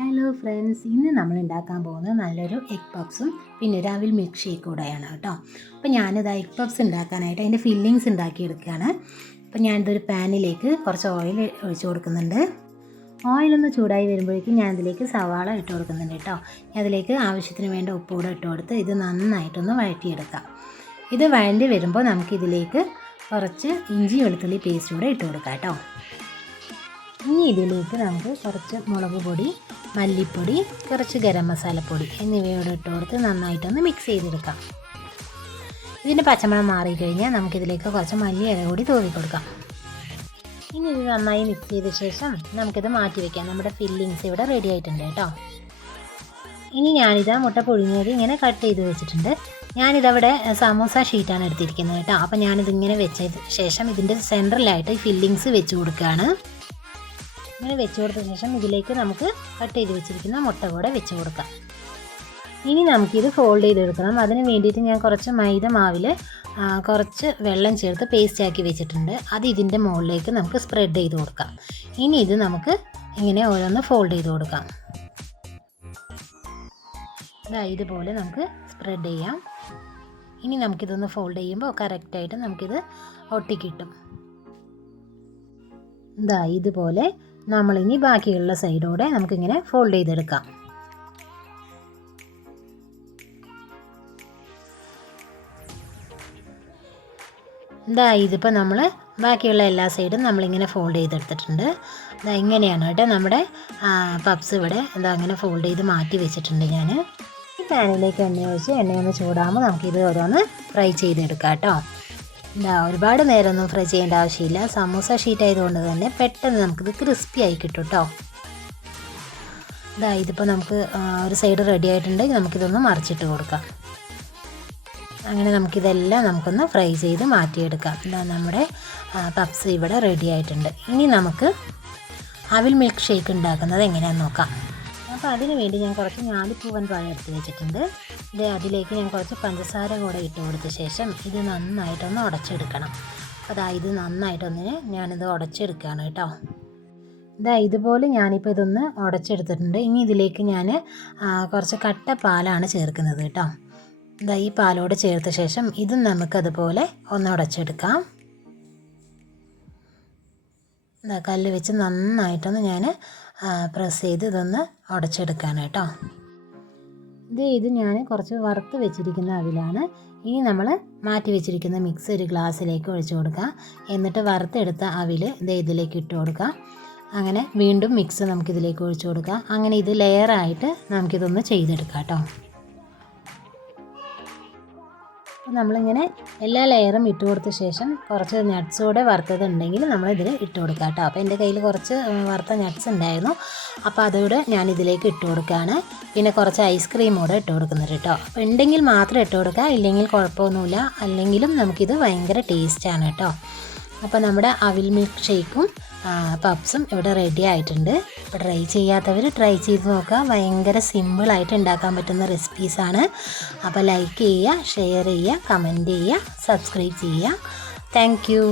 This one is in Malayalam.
ഹലോ ഫ്രണ്ട്സ്, ഇന്ന് നമ്മൾ ഉണ്ടാക്കാൻ പോകുന്നത് നല്ലൊരു എഗ് പപ്സും പിന്നെ ഒരു അവിൽ മിൽക്ക് ഷേക്ക് കൂടെയാണ് കേട്ടോ. അപ്പോൾ ഞാനിത് എഗ് പപ്സ് ഉണ്ടാക്കാനായിട്ട് അതിൻ്റെ ഫില്ലിങ്സ് ഉണ്ടാക്കിയെടുക്കുകയാണ്. അപ്പോൾ ഞാനിതൊരു പാനിലേക്ക് കുറച്ച് ഓയിൽ ഒഴിച്ചു കൊടുക്കുന്നുണ്ട്. ഓയിലൊന്ന് ചൂടായി വരുമ്പോഴേക്കും ഞാൻ ഇതിലേക്ക് സവാള ഇട്ട് കൊടുക്കുന്നുണ്ട് കേട്ടോ. അതിലേക്ക് ആവശ്യത്തിന് വേണ്ട ഉപ്പ് കൂടെ ഇട്ട് കൊടുത്ത് ഇത് നന്നായിട്ടൊന്ന് വഴറ്റിയെടുക്കാം. ഇത് വഴണ്ടി വരുമ്പോൾ നമുക്കിതിലേക്ക് കുറച്ച് ഇഞ്ചി വെളുത്തുള്ളി പേസ്റ്റ് കൂടെ ഇട്ട് കൊടുക്കാം കേട്ടോ. ഇനി ഇതിലേക്ക് നമുക്ക് കുറച്ച് മുളക് പൊടി, മല്ലിപ്പൊടി, കുറച്ച് ഗരം മസാലപ്പൊടി എന്നിവയോട് ഇട്ട് കൊടുത്ത് നന്നായിട്ടൊന്ന് മിക്സ് ചെയ്തെടുക്കാം. ഇതിൻ്റെ പച്ചമണം മാറിക്കഴിഞ്ഞാൽ നമുക്കിതിലേക്ക് കുറച്ച് മല്ലിയില കൂടി തൂവി കൊടുക്കാം. ഇനി ഇത് നന്നായി മിക്സ് ചെയ്ത ശേഷം നമുക്കിത് മാറ്റി വയ്ക്കാം. നമ്മുടെ ഫില്ലിങ്സ് ഇവിടെ റെഡി ആയിട്ടുണ്ട് കേട്ടോ. ഇനി ഞാനിതാ മുട്ട പുഴുങ്ങിയത് ഇങ്ങനെ കട്ട് ചെയ്ത് വെച്ചിട്ടുണ്ട്. ഞാനിതവിടെ സമൂസ ഷീറ്റാണ് എടുത്തിരിക്കുന്നത് കേട്ടോ. അപ്പോൾ ഞാനിതിങ്ങനെ വെച്ച ശേഷം ഇതിൻ്റെ സെൻറ്ററിലായിട്ട് ഫില്ലിങ്സ് വെച്ച് കൊടുക്കുകയാണ്. ഇങ്ങനെ വെച്ച് കൊടുത്ത ശേഷം ഇതിലേക്ക് നമുക്ക് കട്ട് ചെയ്ത് വെച്ചിരിക്കുന്ന മുട്ട കൂടെ വെച്ച് കൊടുക്കാം. ഇനി നമുക്കിത് ഫോൾഡ് ചെയ്തെടുക്കണം. അതിന് വേണ്ടിയിട്ട് ഞാൻ കുറച്ച് മൈദ മാവിൽ കുറച്ച് വെള്ളം ചേർത്ത് പേസ്റ്റ് ആക്കി വെച്ചിട്ടുണ്ട്. അത് ഇതിൻ്റെ മുകളിലേക്ക് നമുക്ക് സ്പ്രെഡ് ചെയ്ത് കൊടുക്കാം. ഇനി ഇത് നമുക്ക് ഇങ്ങനെ ഓരോന്ന് ഫോൾഡ് ചെയ്ത് കൊടുക്കാം. ഇതുപോലെ നമുക്ക് സ്പ്രെഡ് ചെയ്യാം. ഇനി നമുക്കിതൊന്ന് ഫോൾഡ് ചെയ്യുമ്പോൾ കറക്റ്റായിട്ട് നമുക്കിത് ഒട്ടിക്കിട്ടും. ഇതുപോലെ നമ്മളിനി ബാക്കിയുള്ള സൈഡോടെ നമുക്കിങ്ങനെ ഫോൾഡ് ചെയ്തെടുക്കാം. ഇതിപ്പോൾ നമ്മൾ ബാക്കിയുള്ള എല്ലാ സൈഡും നമ്മളിങ്ങനെ ഫോൾഡ് ചെയ്തെടുത്തിട്ടുണ്ട്. ഇങ്ങനെയാണ് കേട്ടോ നമ്മുടെ പപ്സ് ഇവിടെ അങ്ങനെ ഫോൾഡ് ചെയ്ത് മാറ്റി വെച്ചിട്ടുണ്ട്. ഞാൻ ഈ പാനിലേക്ക് എണ്ണ ഒഴിച്ച് എണ്ണയൊന്ന് ചൂടാകുമ്പോൾ നമുക്കിത് ഓരോന്ന് ഫ്രൈ ചെയ്തെടുക്കാം കേട്ടോ. ഒരുപാട് നേരമൊന്നും ഫ്രൈ ചെയ്യേണ്ട ആവശ്യമില്ല. സമൂസ ഷീറ്റ് ആയതുകൊണ്ട് തന്നെ പെട്ടെന്ന് നമുക്കിത് ക്രിസ്പി ആയി കിട്ടും കേട്ടോ. ഇതിപ്പോൾ നമുക്ക് ഒരു സൈഡ് റെഡി ആയിട്ടുണ്ടെങ്കിൽ നമുക്കിതൊന്ന് മറിച്ചിട്ട് കൊടുക്കാം. അങ്ങനെ നമുക്കിതെല്ലാം നമുക്കൊന്ന് ഫ്രൈ ചെയ്ത് മാറ്റിയെടുക്കാം. നമ്മുടെ പപ്സ് ഇവിടെ റെഡി ആയിട്ടുണ്ട്. ഇനി നമുക്ക് അവിൽ മിൽക്ക് ഷേക്ക് ഉണ്ടാക്കുന്നത് എങ്ങനെയാണെന്ന് നോക്കാം. അപ്പോൾ അതിന് വേണ്ടി ഞാൻ കുറച്ച് ഞാലിപ്പൂവൻ പഴം എടുത്ത് വെച്ചിട്ടുണ്ട്. അതിലേക്ക് ഞാൻ കുറച്ച് പഞ്ചസാര കൂടെ ഇട്ട് കൊടുത്ത ശേഷം ഇത് നന്നായിട്ടൊന്ന് ഉടച്ചെടുക്കണം. അപ്പോൾ ഇത് നന്നായിട്ടൊന്ന് ഞാനിത് ഉടച്ചെടുക്കുകയാണ് കേട്ടോ. ഇതുപോലെ ഞാനിപ്പോൾ ഇതൊന്ന് ഉടച്ചെടുത്തിട്ടുണ്ട്. ഇനി ഇതിലേക്ക് ഞാൻ കുറച്ച് കട്ട പാലാണ് ചേർക്കുന്നത് കേട്ടോ. ഈ പാലോട് ചേർത്ത ശേഷം ഇതും നമുക്കതുപോലെ ഒന്ന് ഉടച്ചെടുക്കാം. കല്ല് വെച്ച് നന്നായിട്ടൊന്ന് ഞാൻ പ്രസ് ചെയ്ത് ഇതൊന്ന് ഉടച്ചെടുക്കുകയാണ് കേട്ടോ. ഇത് ഞാൻ കുറച്ച് വറുത്ത് വെച്ചിരിക്കുന്ന അവിലാണ്. ഇനി നമ്മൾ മാറ്റി വെച്ചിരിക്കുന്ന മിക്സ് ഒരു ഗ്ലാസ്സിലേക്ക് ഒഴിച്ചു കൊടുക്കുക. എന്നിട്ട് വറുത്തെടുത്ത അവിൽ ഇതിലേക്ക് ഇട്ട് കൊടുക്കുക. അങ്ങനെ വീണ്ടും മിക്സ് നമുക്കിതിലേക്ക് ഒഴിച്ചു കൊടുക്കുക. അങ്ങനെ ഇത് ലെയറായിട്ട് നമുക്കിതൊന്ന് ചെയ്തെടുക്കാം കേട്ടോ. നമ്മളിങ്ങനെ എല്ലാ ലെയറും ഇട്ട് കൊടുത്ത ശേഷം കുറച്ച് നട്ട്സ് കൂടെ വറുത്തതുണ്ടെങ്കിൽ നമ്മളിതിൽ ഇട്ട് കൊടുക്കുക കേട്ടോ. അപ്പോൾ എൻ്റെ കയ്യിൽ കുറച്ച് വറുത്ത നട്ട്സ് ഉണ്ടായിരുന്നു. അപ്പോൾ അതുകൂടെ ഞാനിതിലേക്ക് ഇട്ട് കൊടുക്കുകയാണ്. പിന്നെ കുറച്ച് ഐസ്ക്രീം കൂടെ ഇട്ട് കൊടുക്കുന്നുണ്ട് കേട്ടോ. അപ്പോൾ ഉണ്ടെങ്കിൽ മാത്രം ഇട്ട് കൊടുക്കുക, ഇല്ലെങ്കിൽ കുഴപ്പമൊന്നുമില്ല. അല്ലെങ്കിലും നമുക്കിത് ഭയങ്കര ടേസ്റ്റാണ് കേട്ടോ. അപ്പോൾ നമ്മുടെ അവിൽ മിൽക്ക് ഷേക്കും പപ്സും ഇവിടെ റെഡി ആയിട്ടുണ്ട്. അപ്പോൾ ട്രൈ ചെയ്യാത്തവർ ട്രൈ ചെയ്ത് നോക്കുക. ഭയങ്കര സിമ്പിളായിട്ട് ഉണ്ടാക്കാൻ പറ്റുന്ന റെസിപ്പീസാണ്. അപ്പോൾ ലൈക്ക് ചെയ്യുക, ഷെയർ ചെയ്യുക, കമൻറ്റ് ചെയ്യുക, സബ്സ്ക്രൈബ് ചെയ്യുക. Thank you.